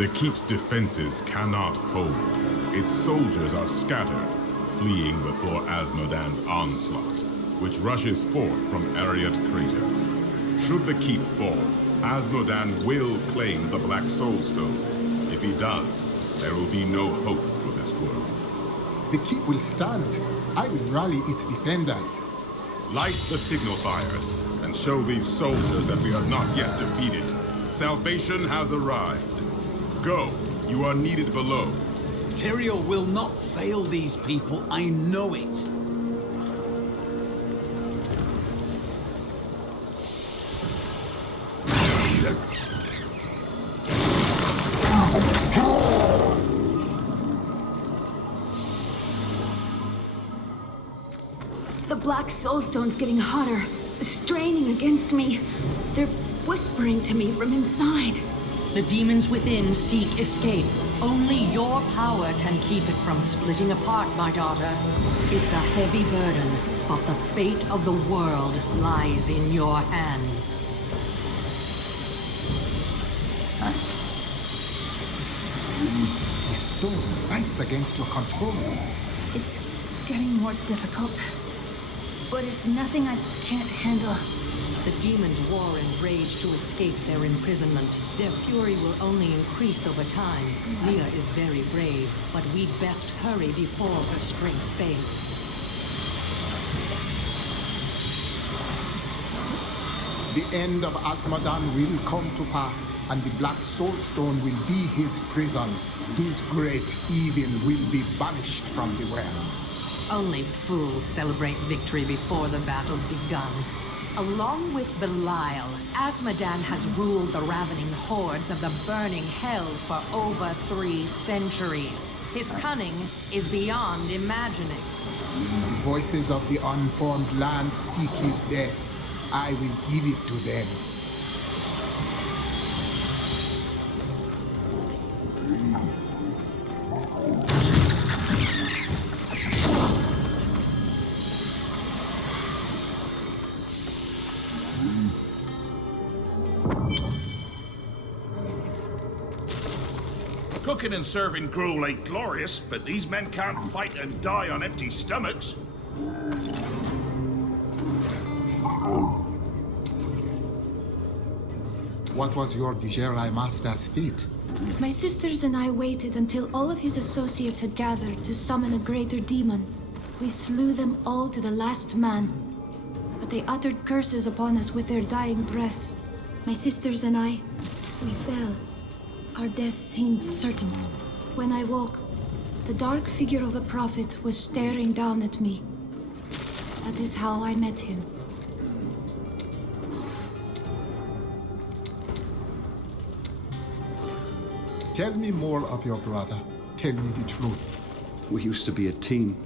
The keep's defenses cannot hold. Its soldiers are scattered, fleeing before Asmodan's onslaught, which rushes forth from Ariat Crater. Should the keep fall, Asmodan will claim the Black Soul Stone. If he does, there will be no hope for this world. The keep will stand. I will rally its defenders. Light the signal fires, and show these soldiers that we are not yet defeated. Salvation has arrived. Go, you are needed below. Tyrael will not fail these people, I know it. The Black Soulstone's getting hotter, straining against me. They're whispering to me from inside. The demons within seek escape. Only your power can keep it from splitting apart, my daughter. It's a heavy burden, but the fate of the world lies in your hands. The stone fights against your control. It's getting more difficult, but it's nothing I can't handle. The demons war and rage to escape their imprisonment. Their fury will only increase over time. Mia is very brave, but we'd best hurry before her strength fades. The end of Asmodan will come to pass, and the Black Soul Stone will be his prison. His great evil will be banished from the realm. Only fools celebrate victory before the battle's begun. Along with Belial, Asmodan has ruled the ravening hordes of the burning hells for over 3 centuries. His cunning is beyond imagining. The voices of the unformed land seek his death. I will give it to them. Cooking and serving gruel ain't glorious, but these men can't fight and die on empty stomachs. What was your Digerai master's fate? My sisters and I waited until all of his associates had gathered to summon a greater demon. We slew them all to the last man. But they uttered curses upon us with their dying breaths. My sisters and I, we fell. Our death seemed certain. When I woke, the dark figure of the Prophet was staring down at me. That is how I met him. Tell me more of your brother. Tell me the truth. We used to be a team.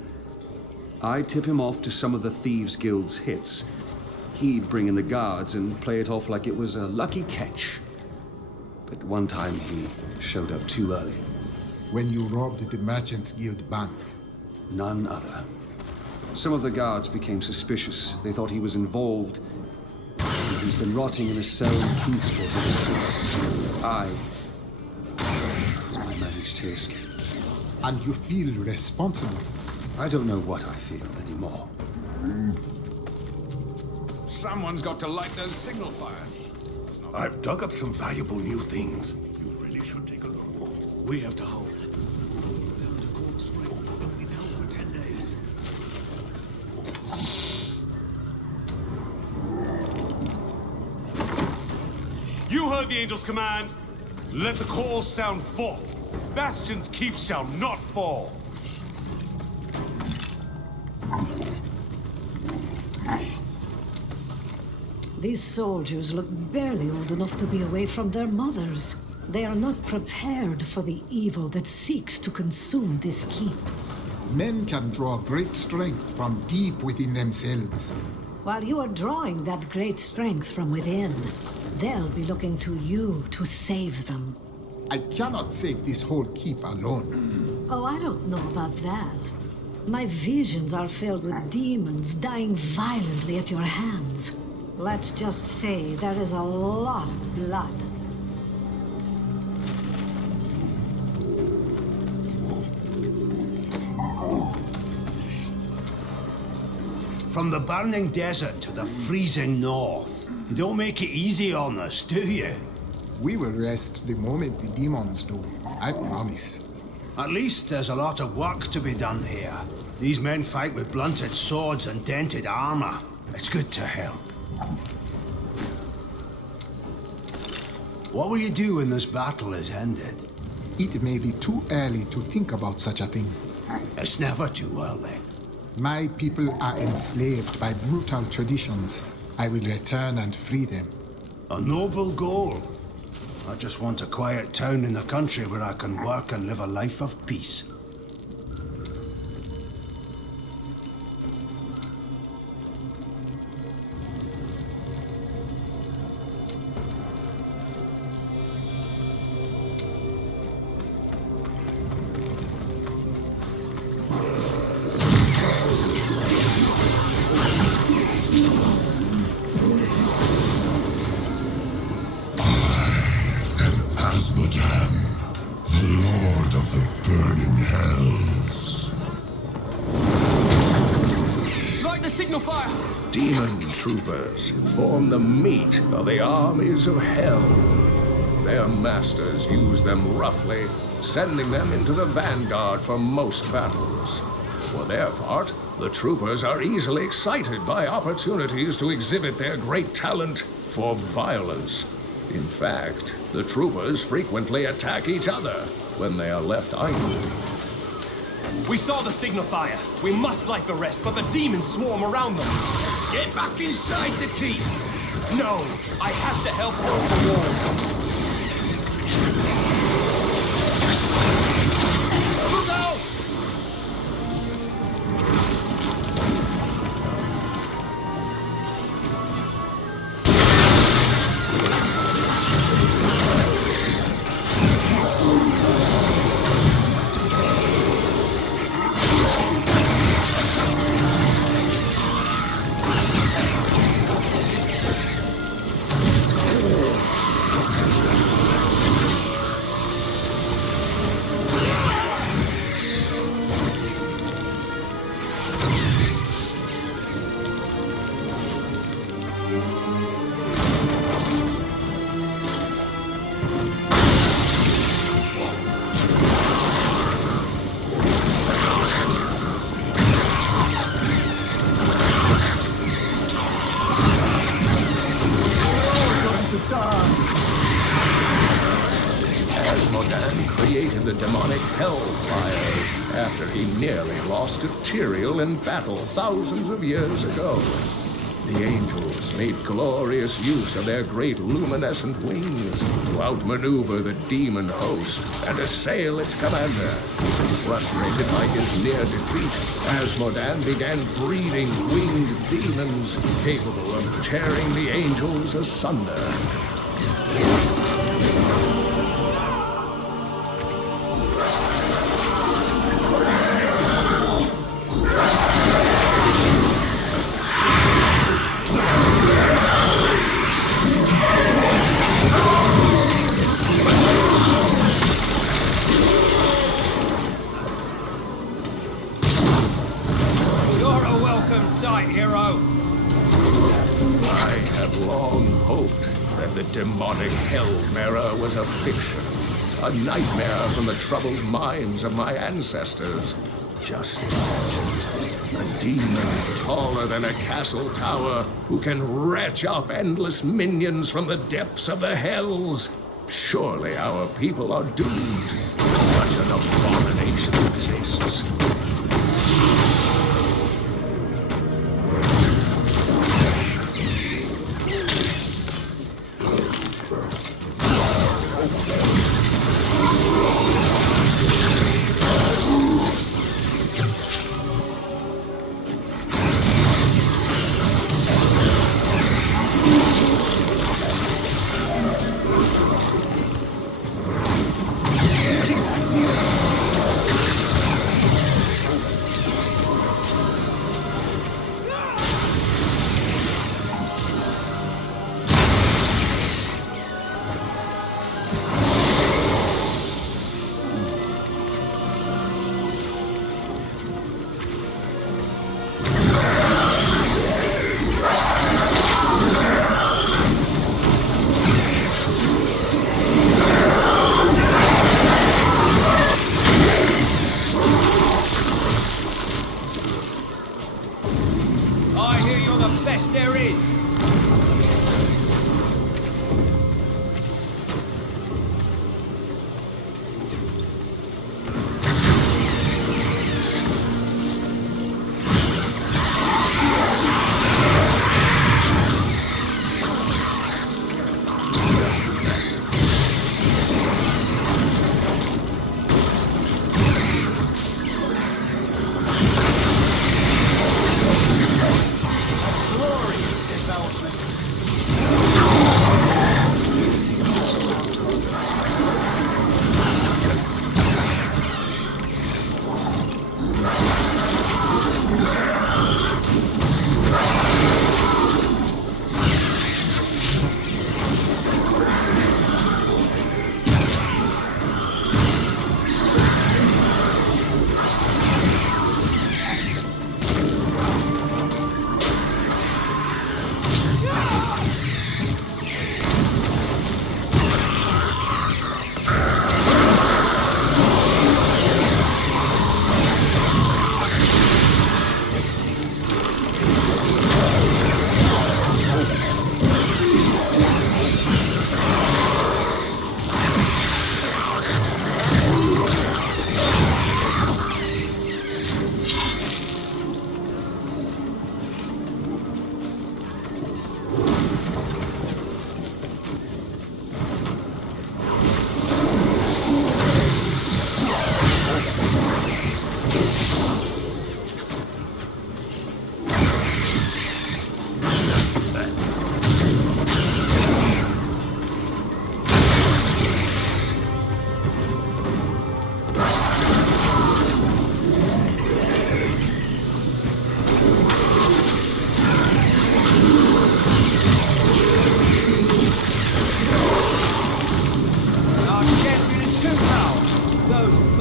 I'd tip him off to some of the Thieves Guild's hits. He'd bring in the guards and play it off like it was a lucky catch. But one time he showed up too early. When you robbed the Merchants Guild bank. None other. Some of the guards became suspicious. They thought he was involved. He's been rotting in a cell in Kingsport ever since. I managed to escape. And you feel responsible? I don't know what I feel anymore. Someone's got to light those signal fires. I've dug up some valuable new things. You really should take a look. We have to hold. Down to court strength, but we've held for 10 days. You heard the angel's command. Let the call sound forth. Bastion's keep shall not fall. These soldiers look barely old enough to be away from their mothers. They are not prepared for the evil that seeks to consume this keep. Men can draw great strength from deep within themselves. While you are drawing that great strength from within, they'll be looking to you to save them. I cannot save this whole keep alone. Oh, I don't know about that. My visions are filled with demons dying violently at your hands. Let's just say there is a lot of blood. From the burning desert to the freezing north. You don't make it easy on us, do you? We will rest the moment the demons do. I promise. At least there's a lot of work to be done here. These men fight with blunted swords and dented armor. It's good to help. What will you do when this battle is ended? It may be too early to think about such a thing. It's never too early. My people are enslaved by brutal traditions. I will return and free them. A noble goal. I just want a quiet town in the country where I can work and live a life of peace. Asmodan, the Lord of the Burning Hells. Light the signal fire! Demon troopers form the meat of the armies of hell. Their masters use them roughly, sending them into the vanguard for most battles. For their part, the troopers are easily excited by opportunities to exhibit their great talent for violence. In fact, the troopers frequently attack each other when they are left idle. We saw the signal fire. We must light the rest, but the demons swarm around them. Get back inside the keep! No, I have to help hold the walls. Look out! Asmodan created the demonic hellfires after he nearly lost to Tyrael in battle thousands of years ago. The angels made glorious use of their great luminescent wings to outmaneuver the demon host and assail its commander. Frustrated by his near defeat, Asmodan began breeding winged demons capable of tearing the angels asunder. Sight, hero. I have long hoped that the demonic hell mirror was a fiction, a nightmare from the troubled minds of my ancestors. Just imagine a demon taller than a castle tower who can retch up endless minions from the depths of the hells. Surely our people are doomed if such an abomination exists.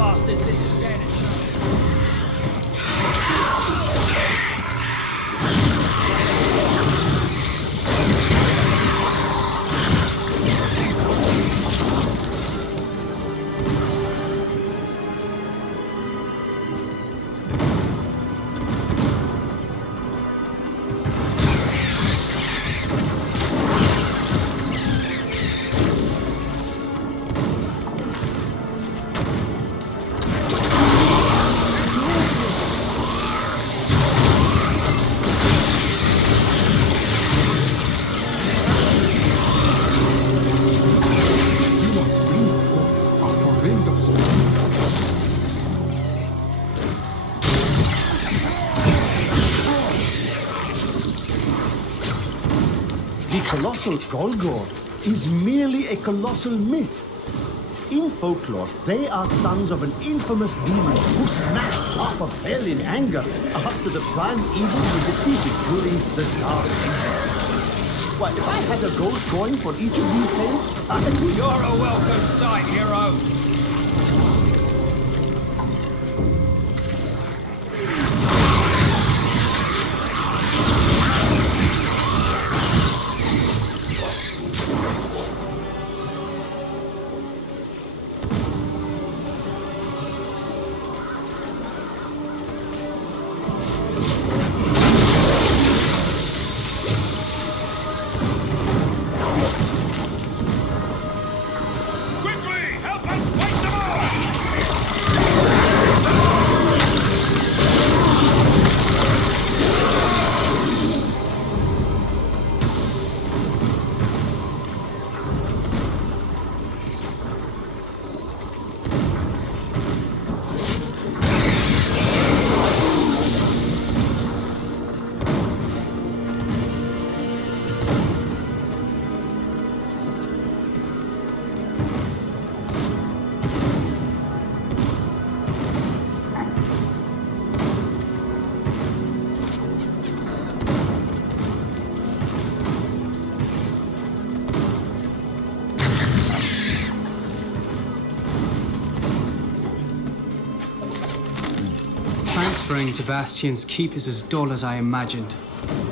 bastards didn't stand a chance. Colossal Golgor is merely a colossal myth. In folklore, they are sons of an infamous demon who smashed half of hell in anger after the prime evil was defeated during the Dark Ages. Why, if I had a gold coin for each of these tales, I would... You're a welcome sight, hero! Transferring to Bastion's keep is as dull as I imagined.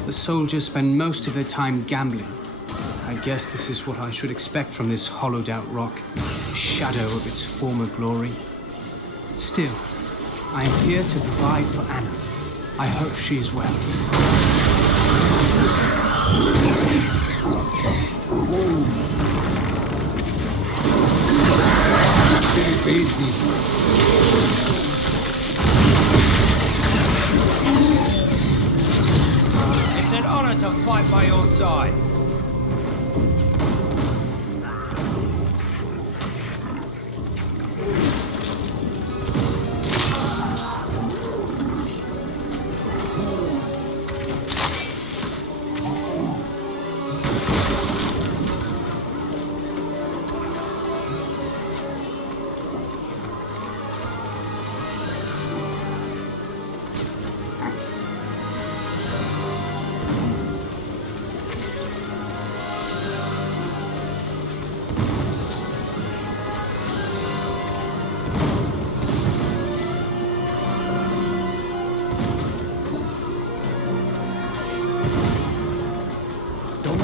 The soldiers spend most of their time gambling. I guess this is what I should expect from this hollowed-out rock, a shadow of its former glory. Still, I am here to provide for Anna. I hope she's well. The spirit aid me. It's an honor to fight by your side.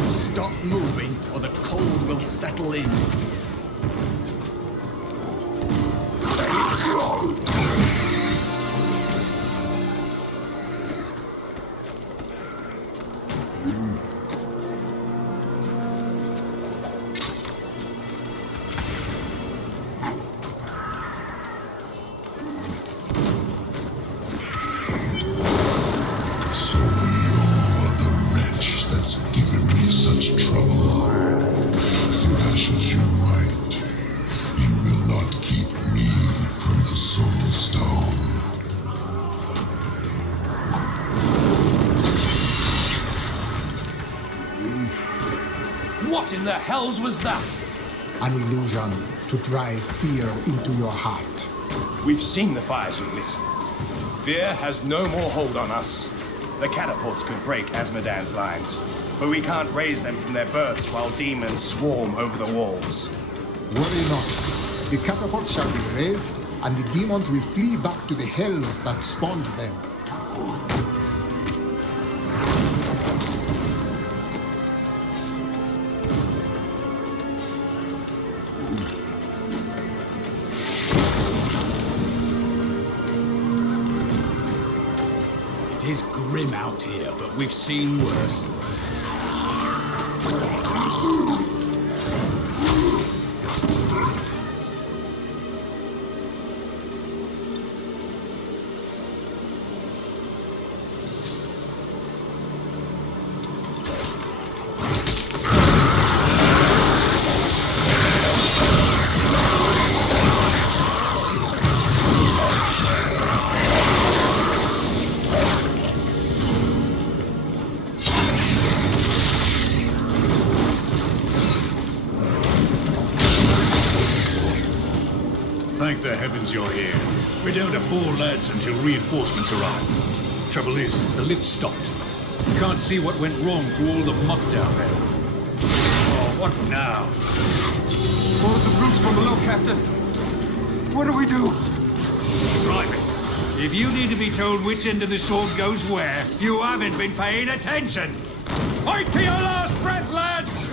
Stop moving, or the cold will settle in. What in the hells was that? An illusion to drive fear into your heart. We've seen the fires you've lit. Fear has no more hold on us. The catapults could break Asmodan's lines, but we can't raise them from their berths while demons swarm over the walls. Worry not. The catapults shall be raised, and the demons will flee back to the hells that spawned them. It is grim out here, but we've seen worse. Thank the heavens you're here. We're down to 4 lads until reinforcements arrive. Trouble is, the lift stopped. We can't see what went wrong through all the muck down there. Oh, what now? One of the brutes from below, Captain. What do we do? Private, if you need to be told which end of the sword goes where, you haven't been paying attention. Fight to your last breath, lads!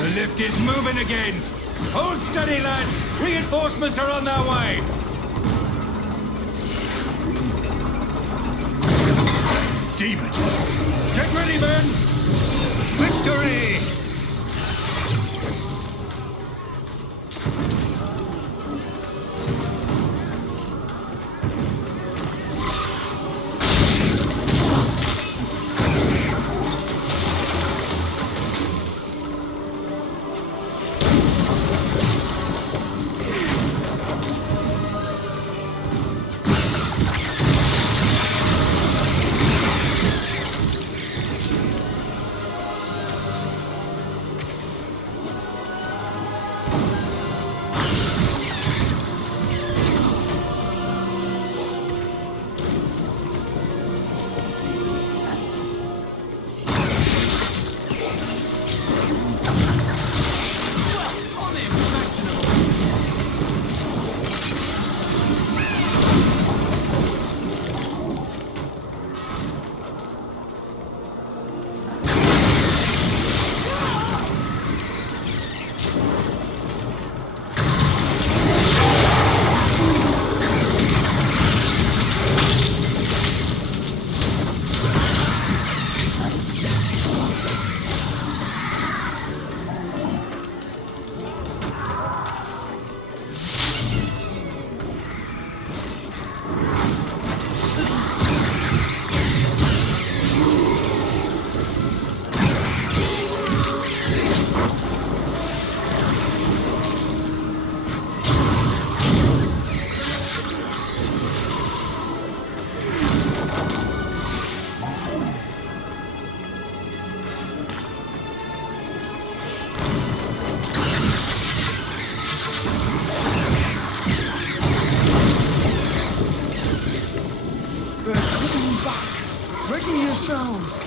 The lift is moving again. Hold steady, lads. Reinforcements are on their way. Demons. Get ready, men. Victory! Ready yourselves.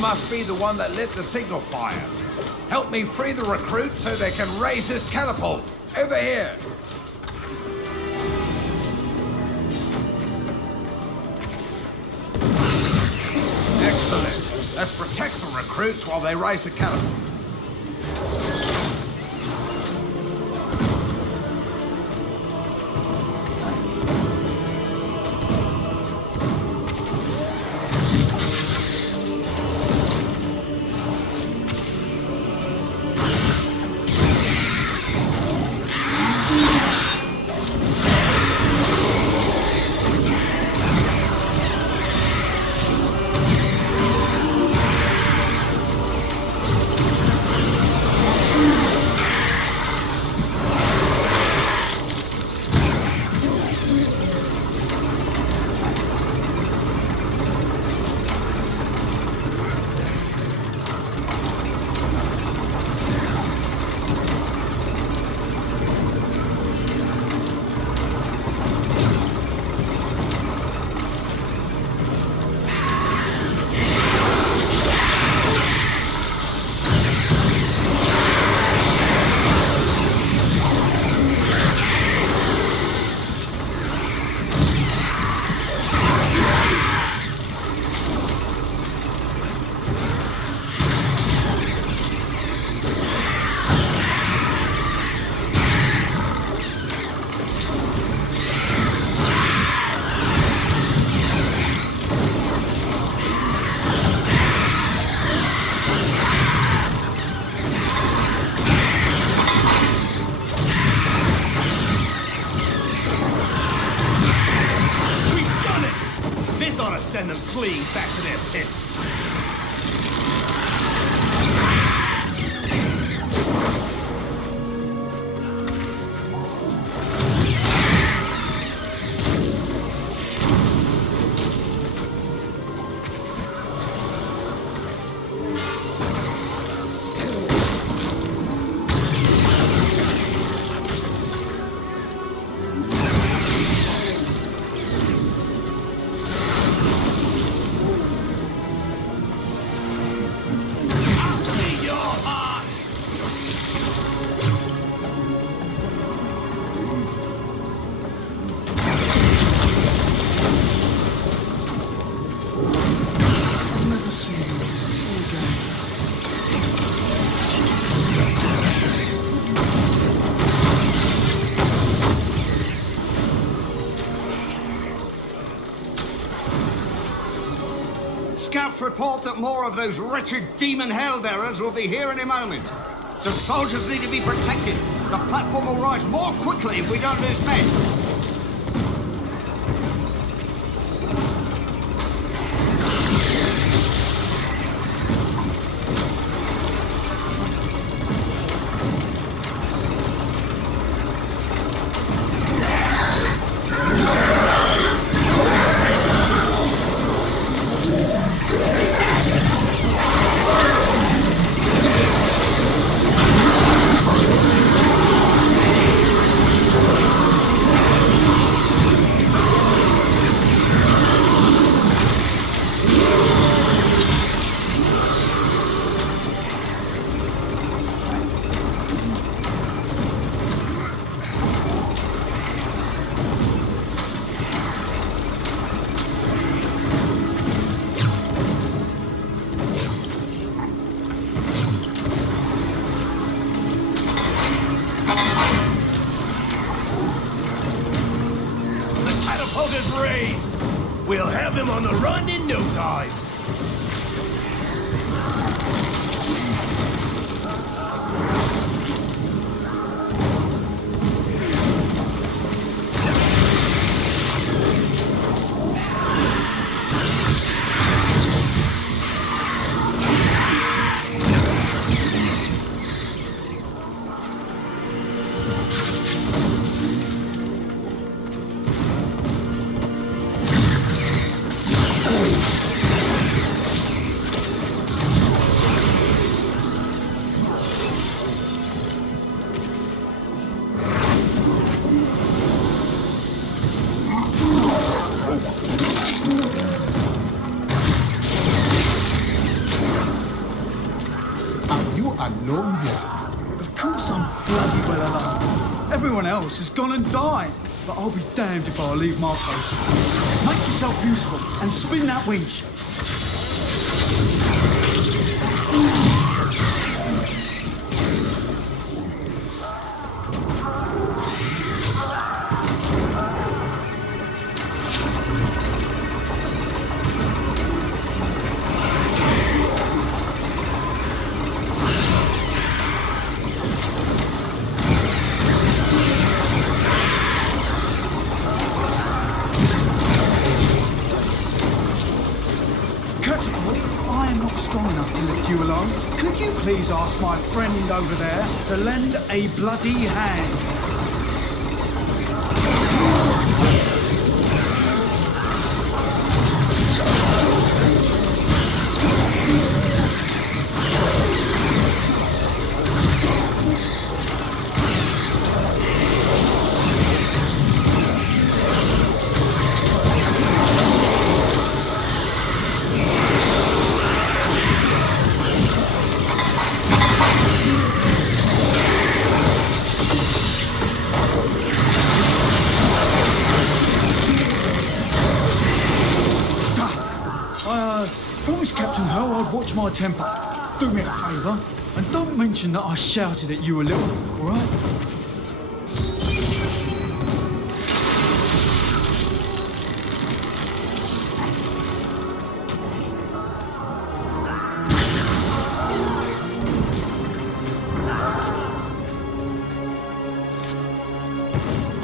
must be the one that lit the signal fires. Help me free the recruits so they can raise this catapult. Over here. Excellent. Let's protect the recruits while they raise the catapult. Send them fleeing back to their pits. Scouts report that more of those wretched demon hellbearers will be here in a moment. The soldiers need to be protected. The platform will rise more quickly if we don't lose men. We'll have them on the run in no time. alone here. Of course I'm bloody well alone. Everyone else has gone and died. But I'll be damned if I'll leave my post. Make yourself useful and spin that winch. Could you please ask my friend over there to lend a bloody hand? Watch my temper. Do me a favour, and don't mention that I shouted at you a little, alright?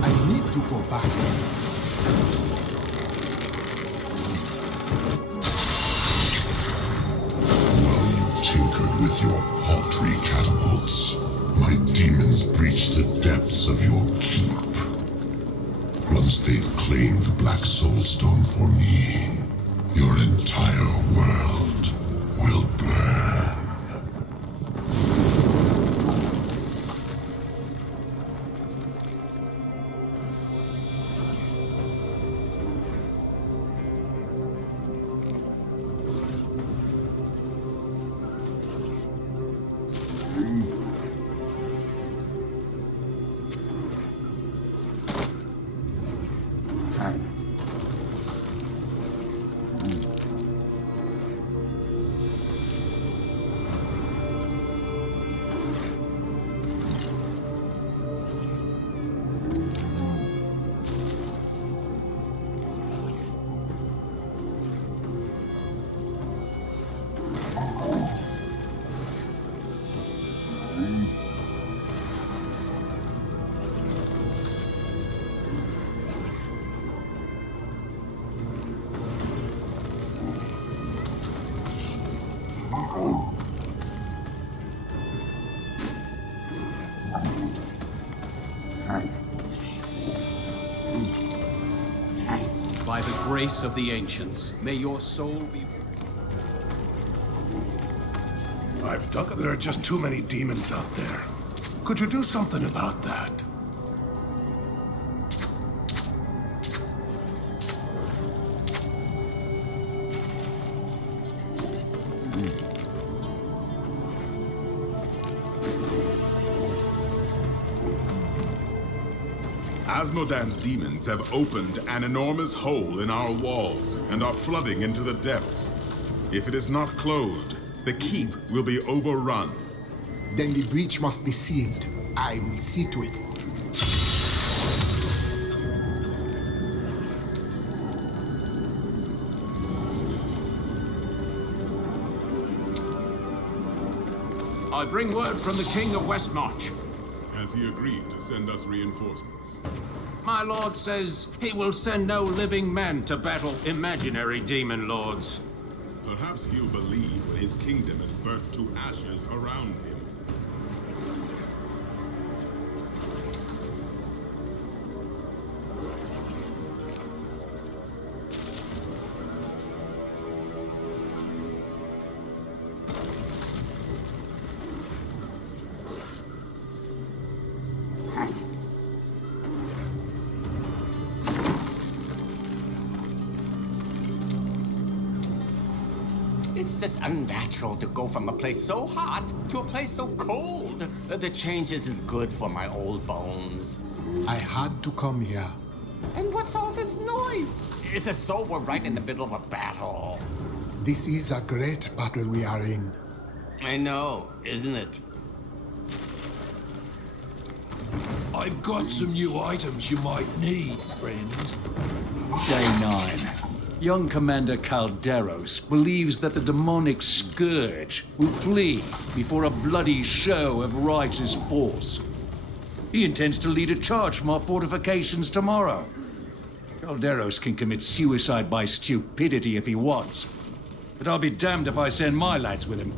I need to go back. With your paltry catapults, my demons breach the depths of your keep. Once they've claimed the Black Soulstone for me, your entire world will burn. By the grace of the ancients, may your soul be... I've dug. There are just too many demons out there. Could you do something about that? Asmodan's demons have opened an enormous hole in our walls and are flooding into the depths. If it is not closed, the keep will be overrun. Then the breach must be sealed. I will see to it. I bring word from the King of Westmarch. Has he agreed to send us reinforcements? My lord says he will send no living men to battle imaginary demon lords. Perhaps he'll believe when his kingdom is burnt to ashes around him. It's just unnatural to go from a place so hot to a place so cold. The change isn't good for my old bones. I had to come here. And what's all this noise? It's as though we're right in the middle of a battle. This is a great battle we are in. I know, isn't it? I've got some new items you might need, friend. Day 9. Young Commander Calderos believes that the demonic scourge will flee before a bloody show of righteous force. He intends to lead a charge from our fortifications tomorrow. Calderos can commit suicide by stupidity if he wants, but I'll be damned if I send my lads with him.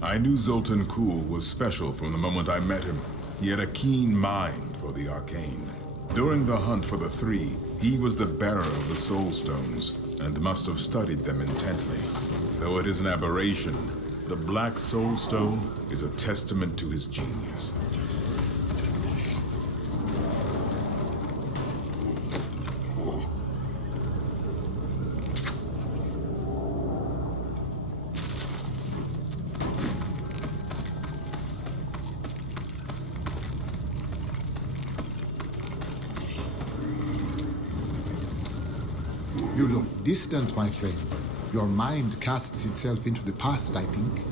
I knew Zoltan Kuhl was special from the moment I met him. He had a keen mind for the arcane. During the hunt for the three, he was the bearer of the Soul Stones, and must have studied them intently. Though it is an aberration, the Black Soul Stone is a testament to his genius. You look distant, my friend. Your mind casts itself into the past, I think.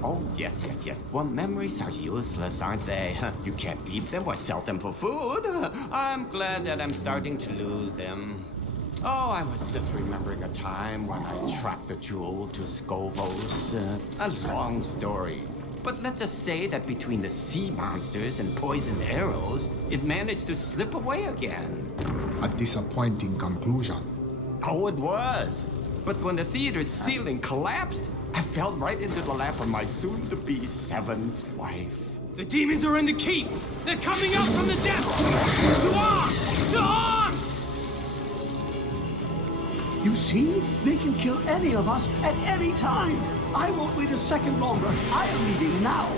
Oh, yes. Well, memories are useless, aren't they? You can't eat them or sell them for food. I'm glad that I'm starting to lose them. Oh, I was just remembering a time when I tracked the jewel to Skovos. A long story. But let's just say that between the sea monsters and poisoned arrows, it managed to slip away again. A disappointing conclusion. Oh, it was. But when the theater's ceiling collapsed, I fell right into the lap of my soon-to-be seventh wife. The demons are in the keep! They're coming up from the depths! To arms! To arms! You see? They can kill any of us at any time. I won't wait a second longer. I am leaving now.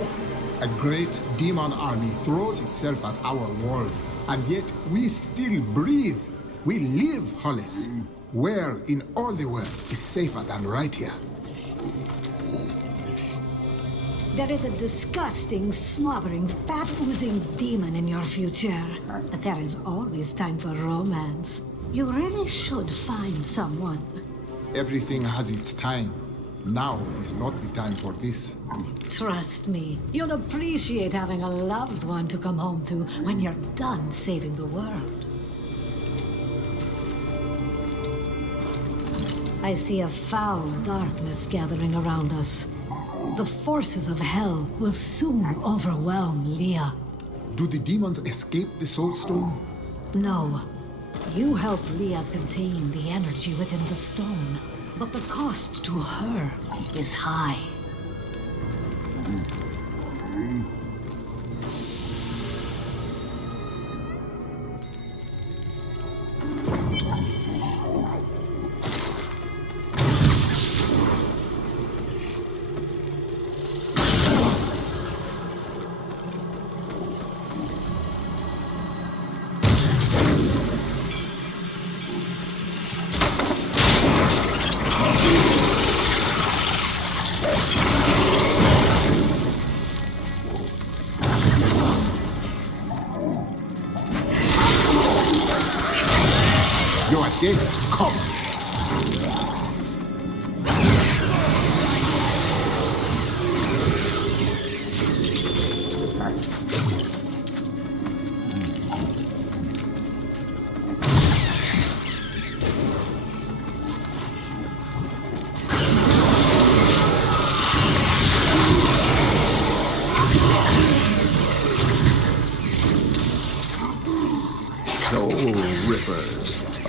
A great demon army throws itself at our walls, and yet we still breathe. We live, Hollis. Where in all the world is safer than right here? There is a disgusting, slobbering, fat-oozing demon in your future. But there is always time for romance. You really should find someone. Everything has its time. Now is not the time for this. Trust me, you'll appreciate having a loved one to come home to when you're done saving the world. I see a foul darkness gathering around us. The forces of hell will soon overwhelm Leah. Do the demons escape the Soul Stone? No. You help Leah contain the energy within the stone, but the cost to her is high.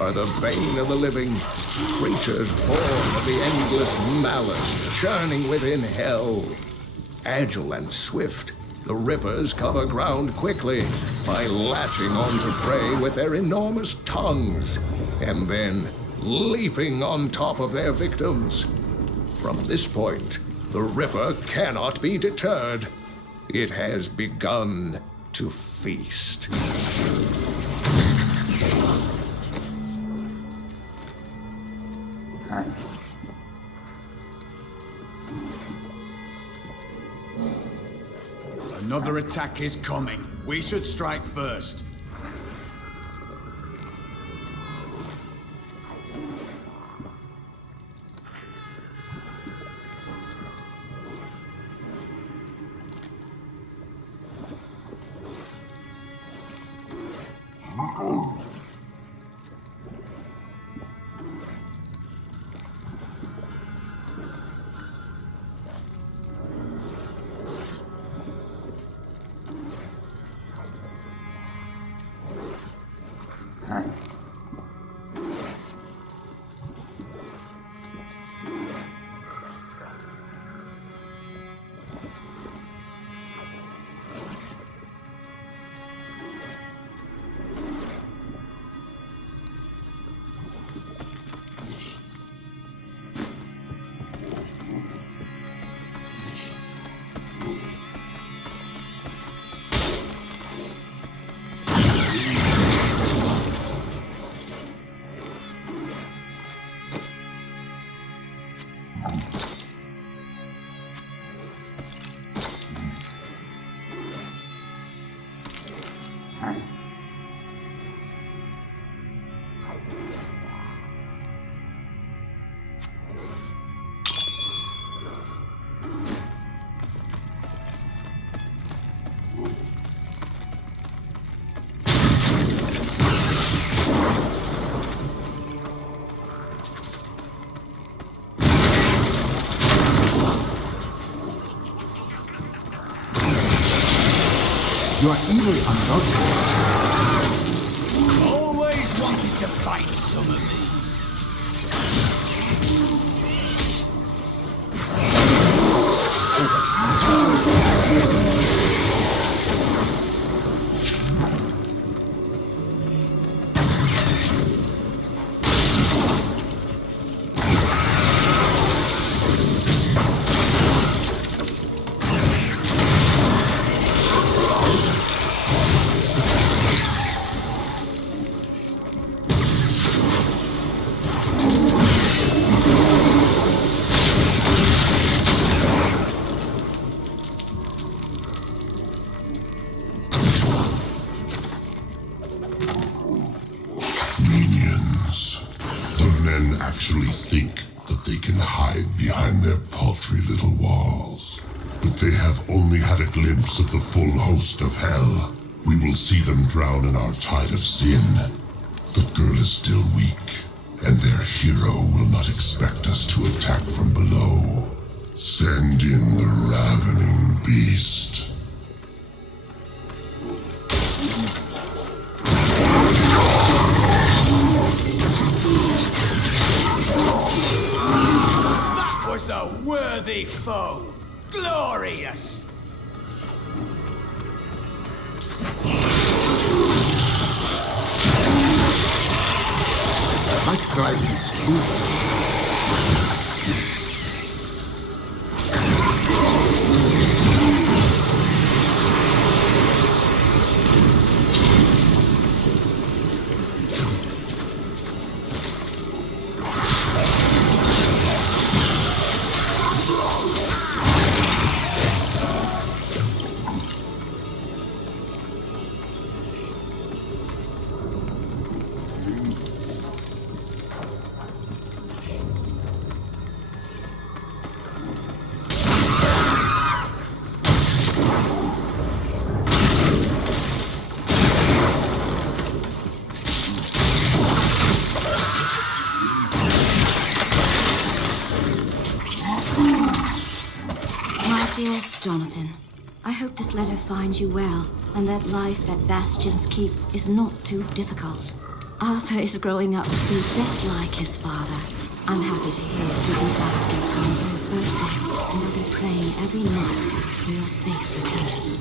are the bane of the living, creatures born of the endless malice churning within hell. Agile and swift, the Rippers cover ground quickly by latching onto prey with their enormous tongues, and then leaping on top of their victims. From this point, the Ripper cannot be deterred. It has begun to feast. Another attack is coming. We should strike first. You are evil undoubtedly. Always wanted to fight some of these. Actually think that they can hide behind their paltry little walls. But they have only had a glimpse of the full host of hell. We will see them drown in our tide of sin. The girl is still weak, and their hero will not expect us to attack from below. Send in the ravening beast. Was a worthy foe. Glorious! My strike is true. Dearest Jonathan, I hope this letter finds you well, and that life at Bastion's Keep is not too difficult. Arthur is growing up to be just like his father. I'm happy to hear he'll be back in time for his birthday, and I'll be praying every night for your safe return.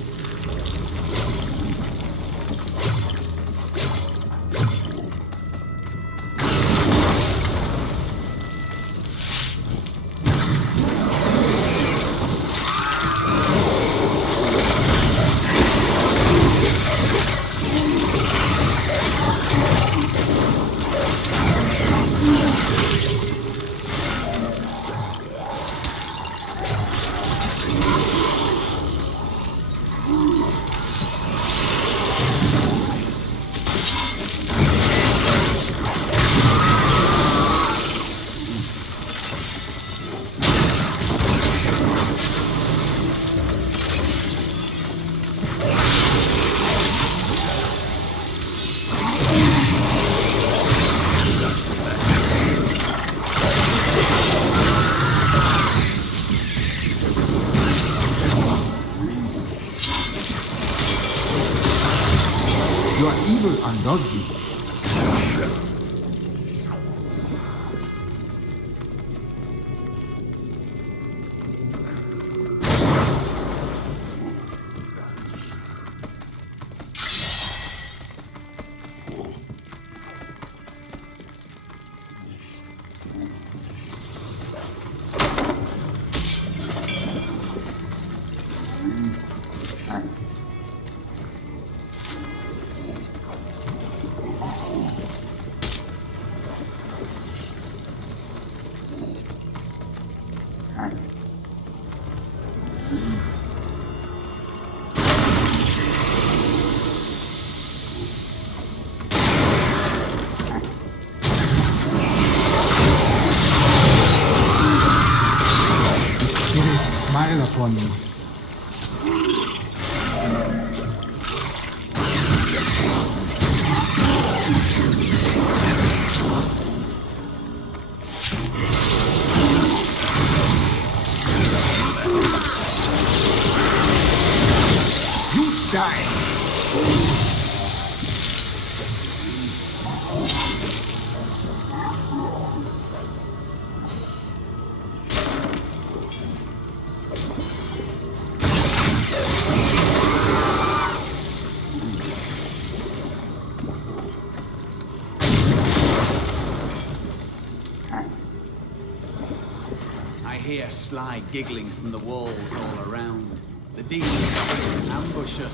You are evil undoes you. Smile upon me. You die. I hear sly giggling from the walls all around. The demons ambush us.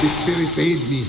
The spirits aid me.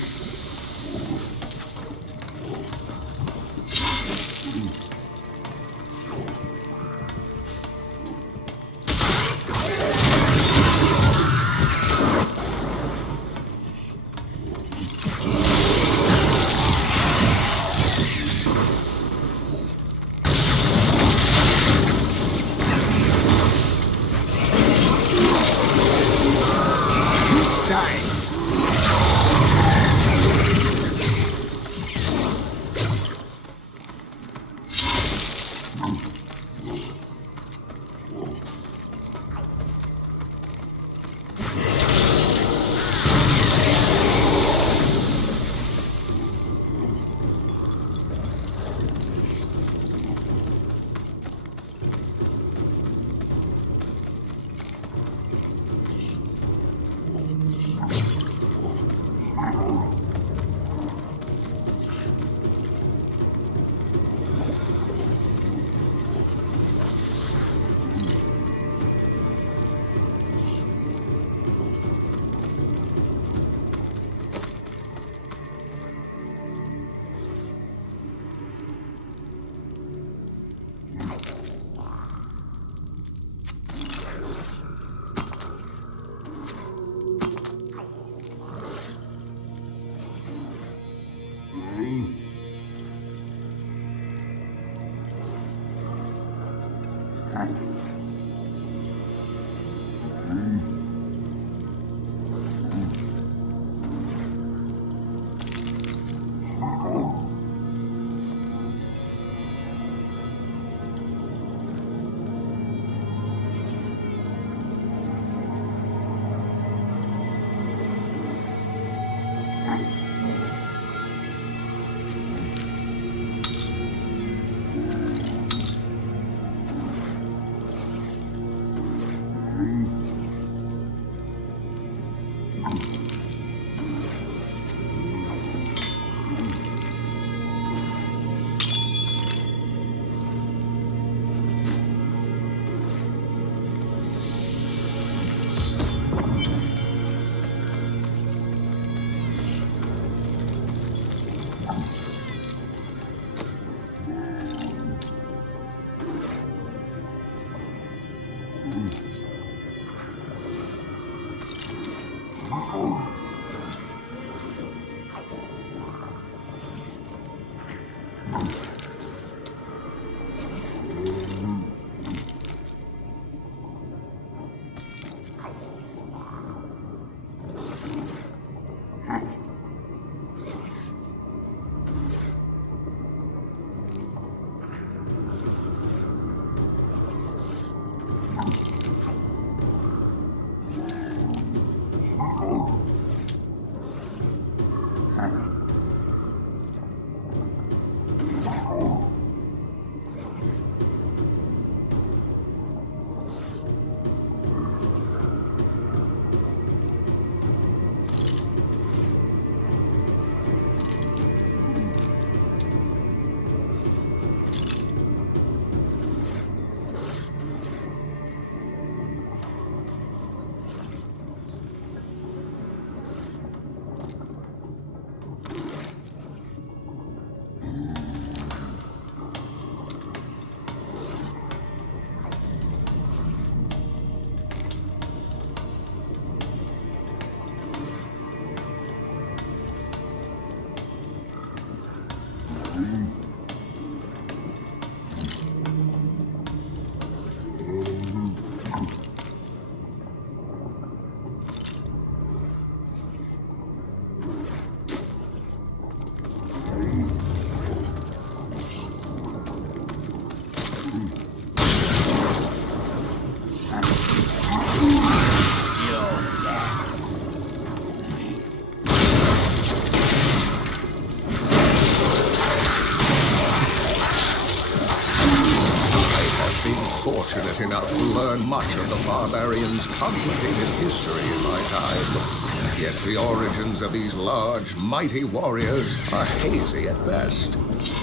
Fortunate enough to learn much of the barbarians' complicated history in my time. Yet the origins of these large, mighty warriors are hazy at best.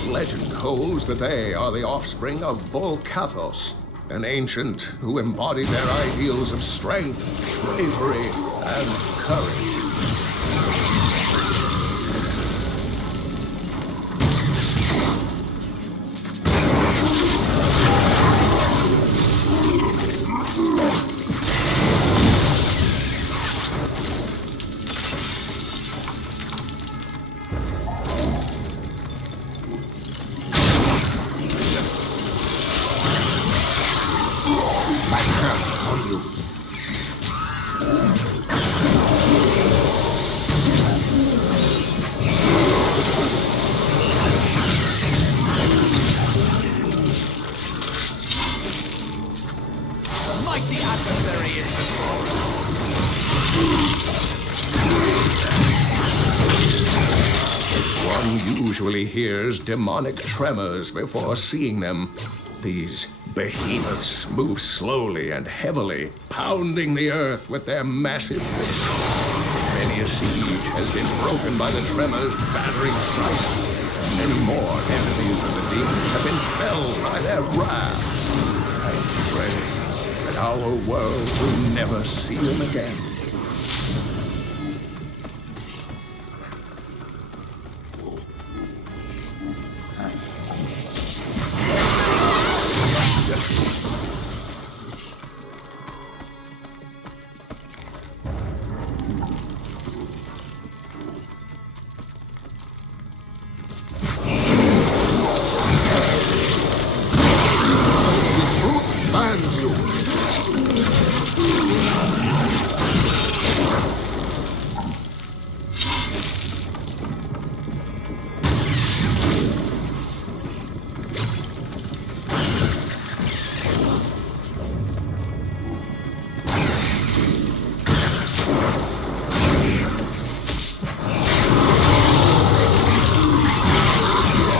Legend holds that they are the offspring of Volcathos, an ancient who embodied their ideals of strength, bravery, and courage. Usually hears demonic tremors before seeing them. These behemoths move slowly and heavily, pounding the earth with their massive fists. Many a siege has been broken by the tremors' battering strikes. Many more enemies of the demons have been felled by their wrath. I pray that our world will never see them again.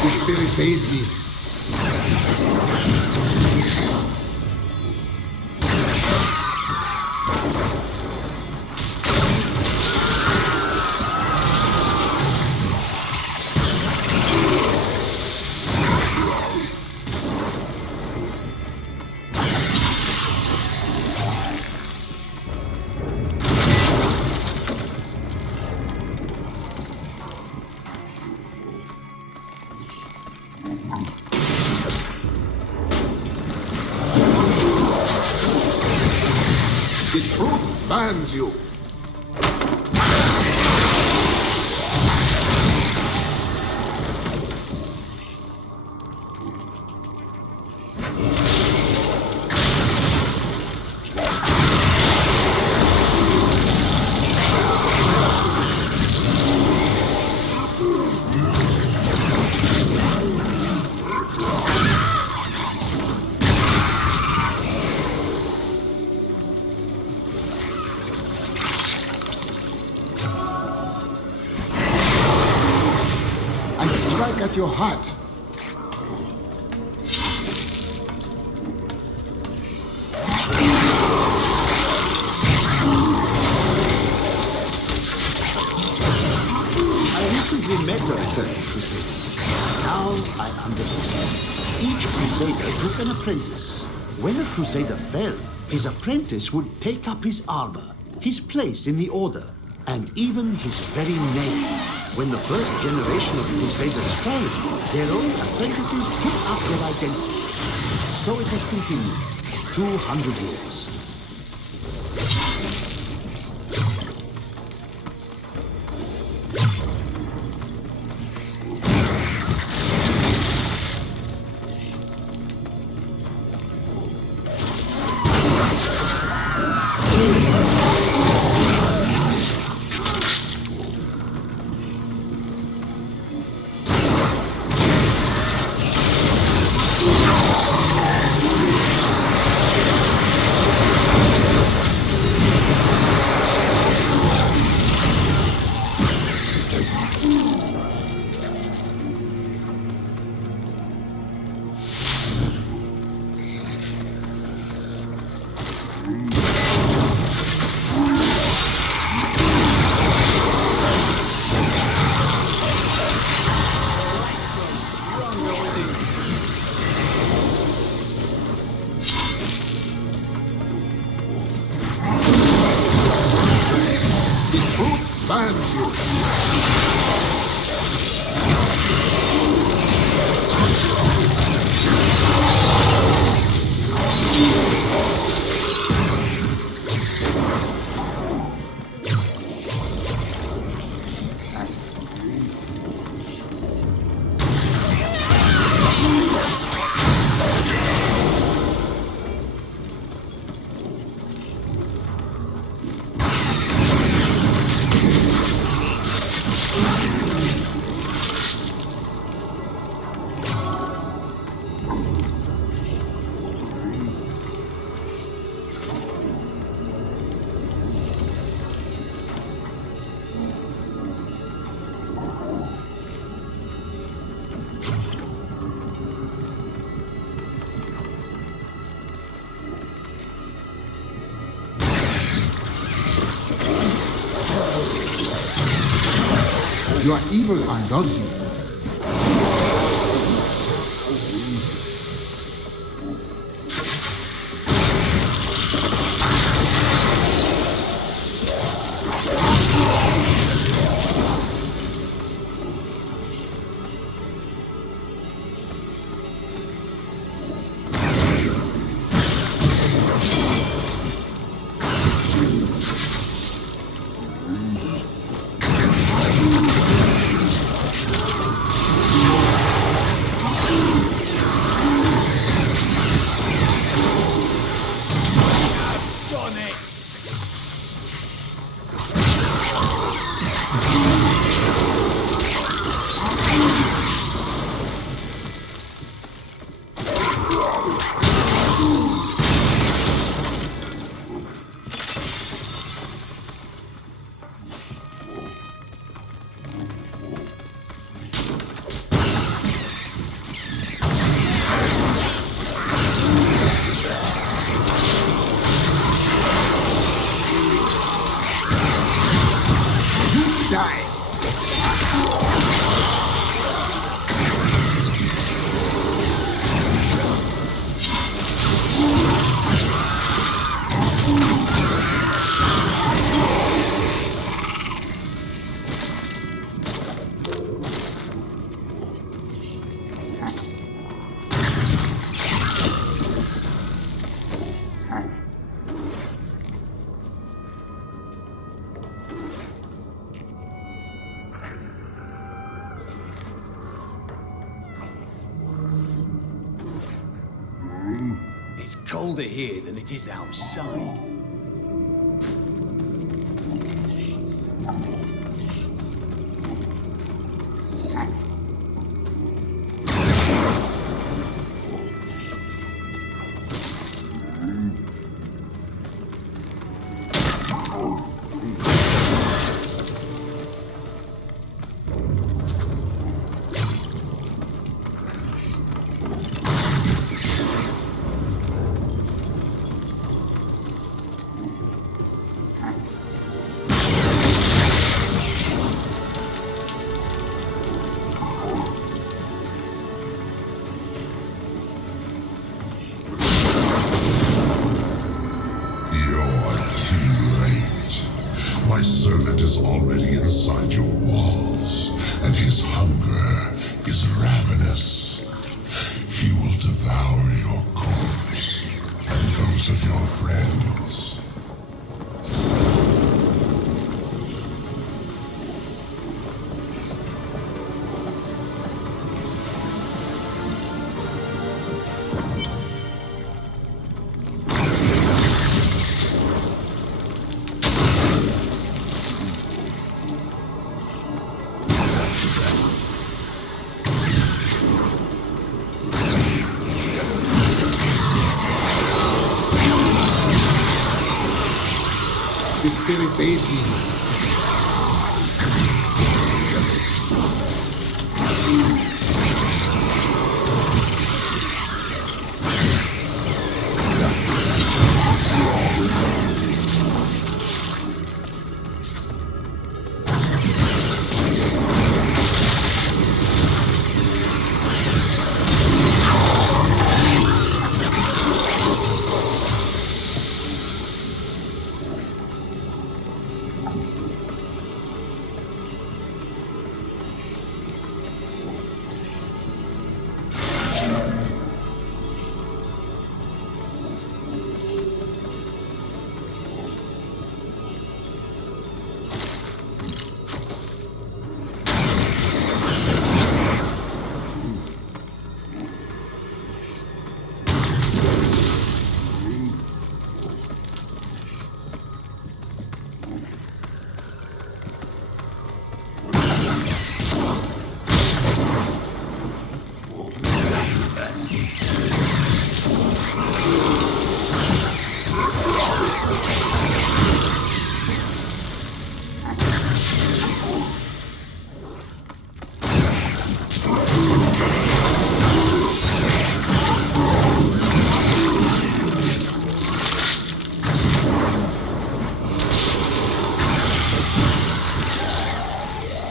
Spirits aid me. The truth binds you. strike at your heart. I recently met a returning crusader. Now I understand. Each crusader took an apprentice. When a crusader fell, his apprentice would take up his armor, his place in the order, and even his very name. When the first generation of crusaders fell, their own apprentices took up their identities. So it has continued. 200 years. Binds you. Your evil undoes you. It's colder here than it is outside. is already inside your walls, and his hunger is ravenous. He will devour your corpse and those of your friends. The spirits aid me.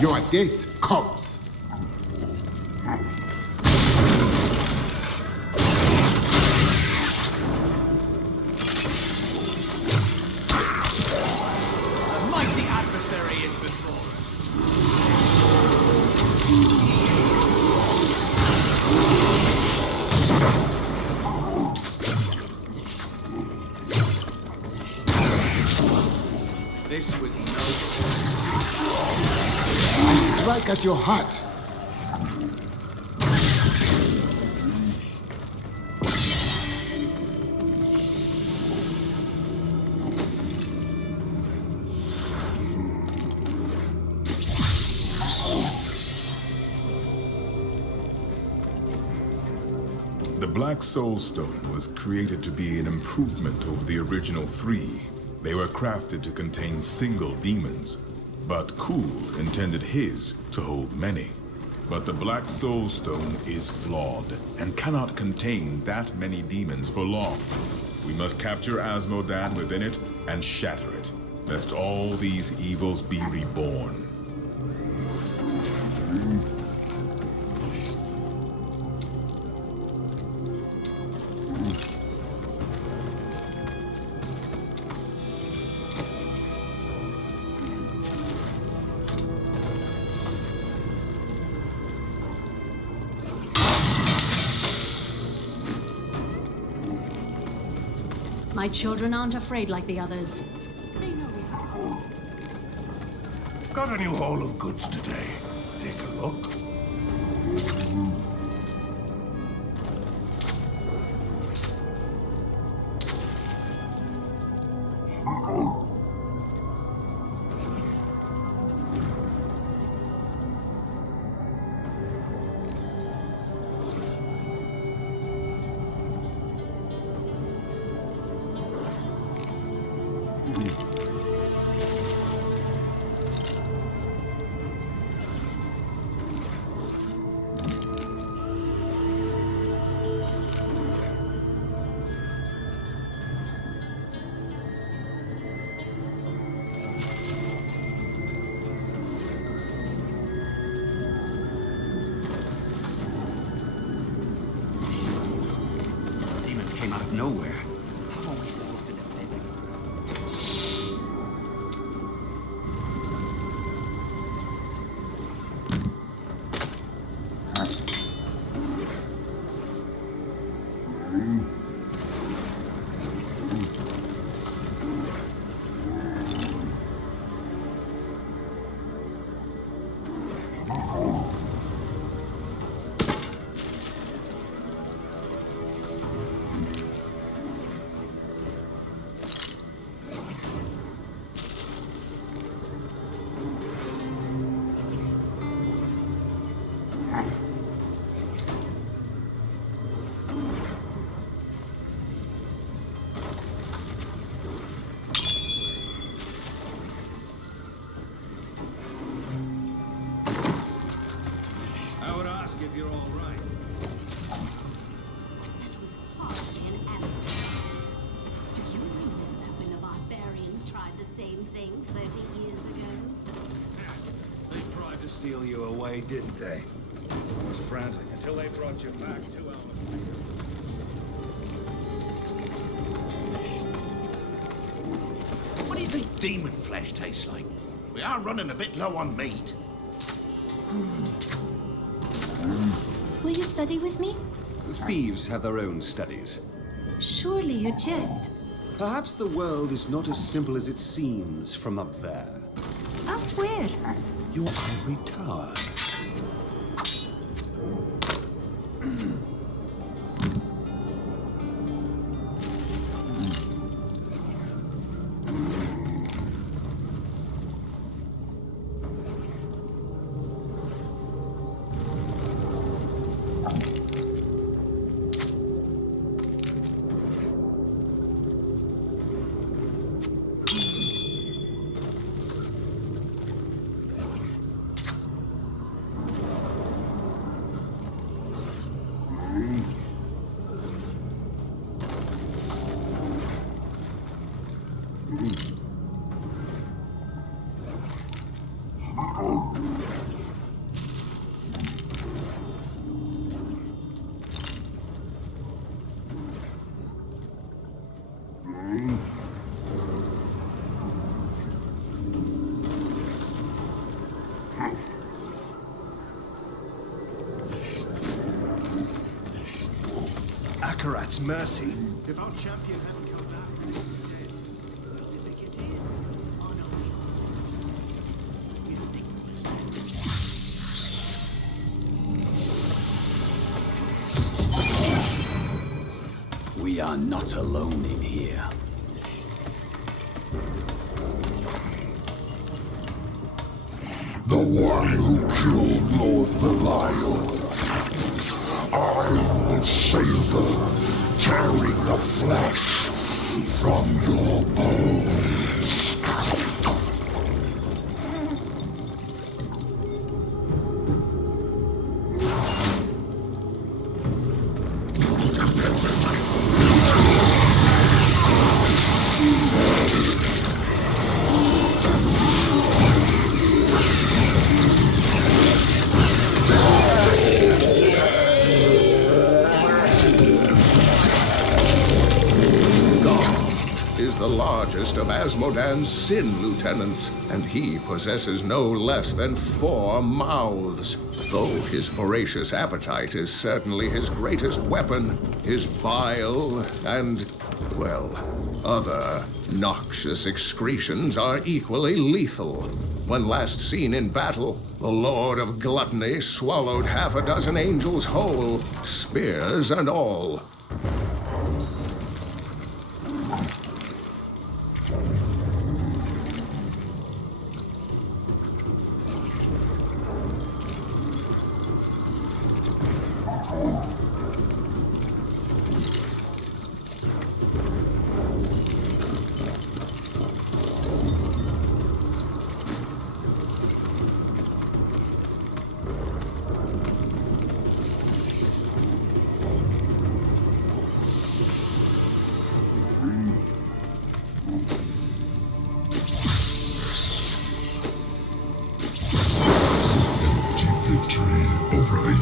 Your death comes. A mighty adversary is before us. This was no... I strike at your heart. The Black Soul Stone was created to be an improvement over the original 3. They were crafted to contain single demons, but Kul intended his to hold many. But the Black Soul Stone is flawed and cannot contain that many demons for long. We must capture Asmodan within it and shatter it, lest all these evils be reborn. My children aren't afraid like the others. Got a new haul of goods today. Take a look. Came out of nowhere. How are we supposed to defend it? I would ask if you're all right. That was hardly an amateur. Do you remember when the barbarians tried the same thing 30 years ago? They tried to steal you away, didn't they? I was frantic until they brought you back 2 hours later. What do you think demon flesh tastes like? We are running a bit low on meat. Will you study with me? Thieves have their own studies. Surely you jest. Perhaps the world is not as simple as it seems from up there. Up where? Your ivory tower. Akarat's mercy. If our champion hadn't come back, we would be dead. How did they get in? Oh no. We are not alone in here. The one who killed Lord Belial. I will save her, tearing the flesh from your bones. Is the largest of Asmodan's sin lieutenants, and he possesses no less than 4 mouths. Though his voracious appetite is certainly his greatest weapon, his bile and, well, other noxious excretions are equally lethal. When last seen in battle, the Lord of Gluttony swallowed 6 angels whole, spears and all.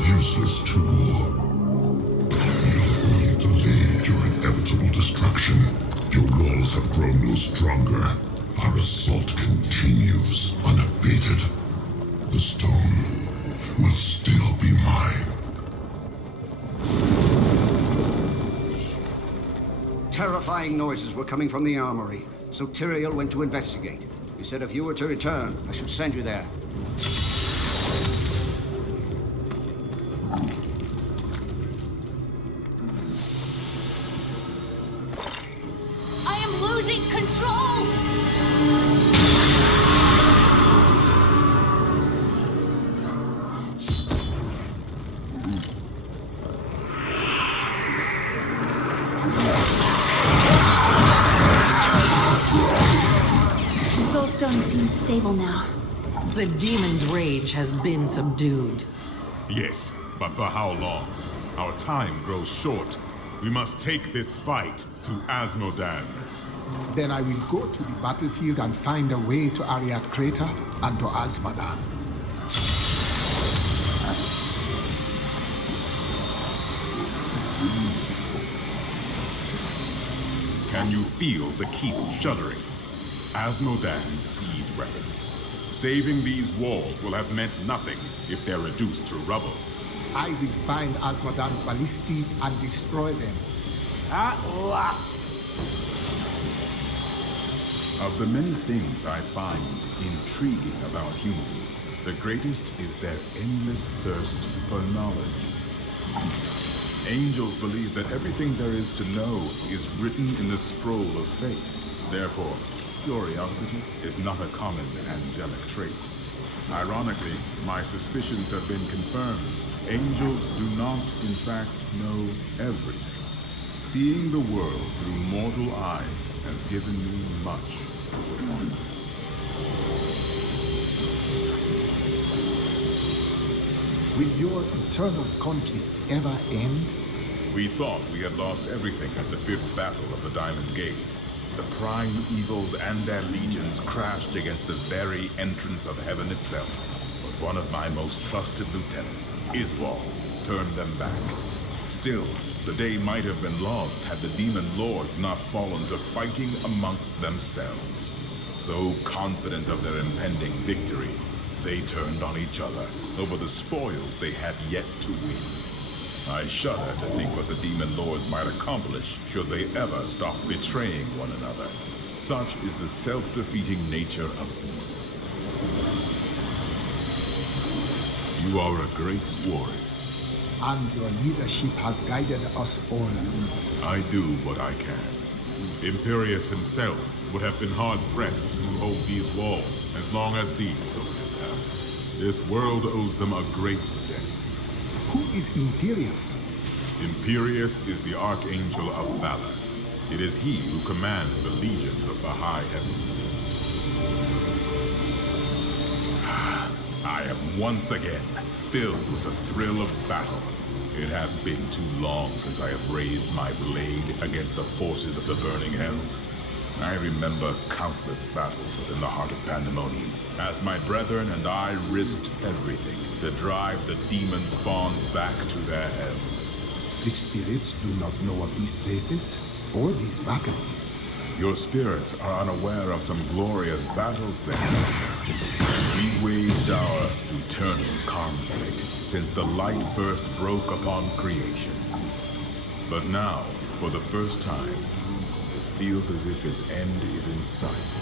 Useless tool. You have only delayed your inevitable destruction. Your walls have grown no stronger. Our assault continues unabated. The stone will still be mine. Terrifying noises were coming from the armory, so Tyrael went to investigate. He said if you were to return, I should send you there. Losing control! seems stable now. The demon's rage has been subdued. Yes, but for how long? Our time grows short. We must take this fight to Asmodan. Then I will go to the battlefield and find a way to Ariat Crater and to Asmodan. Can you feel the keep shuddering? Asmodan's siege weapons. Saving these walls will have meant nothing if they're reduced to rubble. I will find Asmodan's ballistae and destroy them. At last! Of the many things I find intriguing about humans, the greatest is their endless thirst for knowledge. Angels believe that everything there is to know is written in the scroll of fate. Therefore, curiosity is not a common angelic trait. Ironically, my suspicions have been confirmed. Angels do not, in fact, know everything. Seeing the world through mortal eyes has given me much to wonder. Will your eternal conflict ever end? We thought we had lost everything at the 5th battle of the Diamond Gates. The prime evils and their legions crashed against the very entrance of heaven itself. But one of my most trusted lieutenants, Iswal, turned them back. Still, the day might have been lost had the demon lords not fallen to fighting amongst themselves. So confident of their impending victory, they turned on each other over the spoils they had yet to win. I shudder to think what the demon lords might accomplish should they ever stop betraying one another. Such is the self-defeating nature of war. You are a great warrior. And your leadership has guided us all. I do what I can. Imperius himself would have been hard-pressed to hold these walls as long as these soldiers have. This world owes them a great debt. Who is Imperius? Imperius is the Archangel of Valor. It is he who commands the legions of the high heavens. I am once again filled with the thrill of battle. It has been too long since I have raised my blade against the forces of the burning hells. I remember countless battles within the heart of Pandemonium, as my brethren and I risked everything to drive the demon spawn back to their hells. The spirits do not know of these places or these battles. Your spirits are unaware of some glorious battles then. We waged our eternal conflict since the light first broke upon creation. But now, for the first time, it feels as if its end is in sight.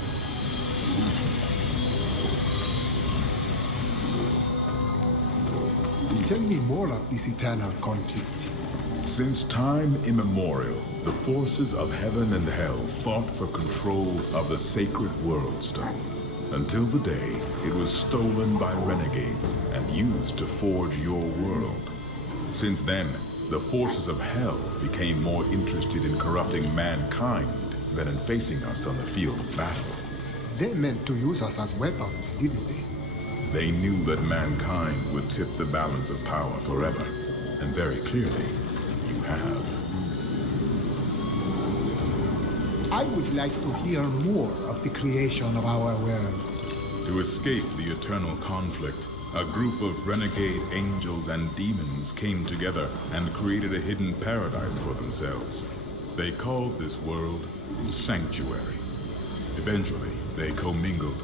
Tell me more of this eternal conflict. Since time immemorial, the forces of heaven and hell fought for control of the sacred World Stone, until the day it was stolen by renegades and used to forge your world. Since then, the forces of hell became more interested in corrupting mankind than in facing us on the field of battle. They meant to use us as weapons, didn't they? They knew that mankind would tip the balance of power forever, and very clearly, you have. I would like to hear more of the creation of our world. To escape the eternal conflict, a group of renegade angels and demons came together and created a hidden paradise for themselves. They called this world Sanctuary. Eventually, they commingled.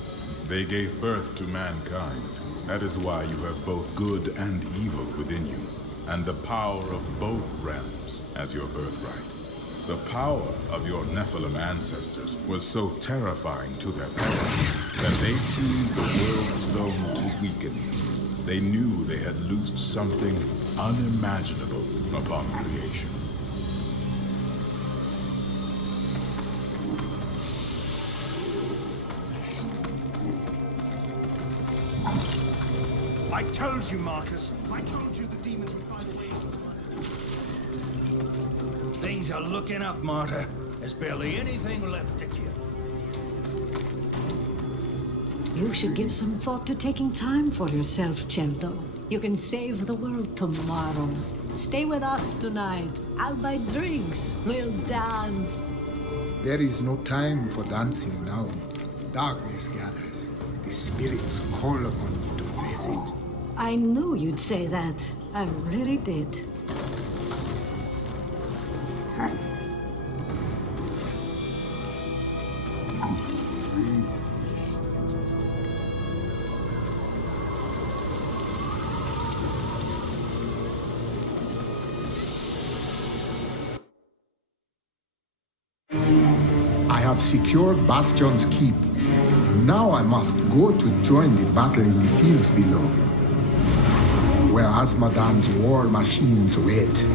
They gave birth to mankind. That is why you have both good and evil within you, and the power of both realms as your birthright. The power of your Nephilim ancestors was so terrifying to their parents that they tuned the World Stone to weaken. They knew they had loosed something unimaginable upon creation. I told you, Marcus. I told you the demons would find a way. Things are looking up, Martyr. There's barely anything left to kill. You should give some thought to taking time for yourself, Cheldo. You can save the world tomorrow. Stay with us tonight. I'll buy drinks. We'll dance. There is no time for dancing now. Darkness gathers. The spirits call upon me to face it. I knew you'd say that. I really did. I have secured Bastion's keep. Now I must go to join the battle in the fields below, where Asmodan's war machines wait.